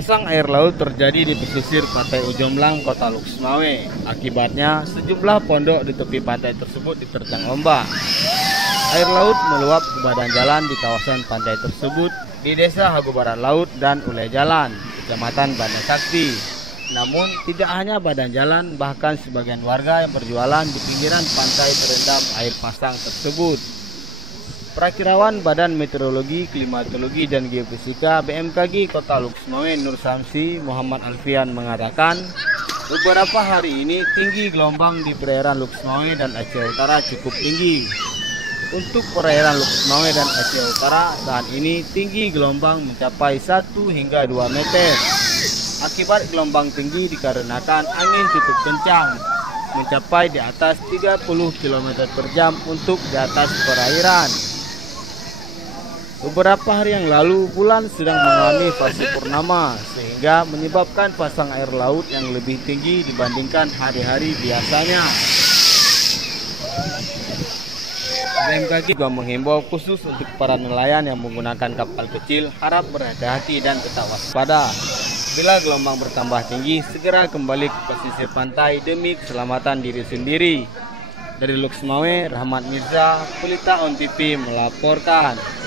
Pasang air laut terjadi di pesisir Pantai Ujomlang, Kota Luksmawe. Akibatnya, sejumlah pondok di tepi pantai tersebut diterjang ombak. Air laut meluap ke badan jalan di kawasan pantai tersebut di Desa Hago Barat Laut dan Ulai Jalan, Kecamatan Banda Sakti. Namun, tidak hanya badan jalan, bahkan sebagian warga yang berjualan di pinggiran pantai terendam air pasang tersebut. Prakirawan Badan Meteorologi, Klimatologi, dan Geofisika BMKG Kota Luksmawe Nur Samsi Muhammad Alfian mengatakan, beberapa hari ini tinggi gelombang di perairan Luksmawe dan Aceh Utara cukup tinggi. Untuk perairan Luksmawe dan Aceh Utara saat ini tinggi gelombang mencapai 1 hingga 2 meter. Akibat gelombang tinggi dikarenakan angin cukup kencang, mencapai di atas 30 km per jam untuk di atas perairan. Beberapa hari yang lalu, bulan sedang mengalami fase purnama, sehingga menyebabkan pasang air laut yang lebih tinggi dibandingkan hari-hari biasanya. BMKG juga menghimbau khusus untuk para nelayan yang menggunakan kapal kecil harap berhati-hati dan tetap waspada. Bila gelombang bertambah tinggi, segera kembali ke pesisir pantai demi keselamatan diri sendiri. Dari Luksmawe, Rahmat Mirza, Pelita On TV melaporkan.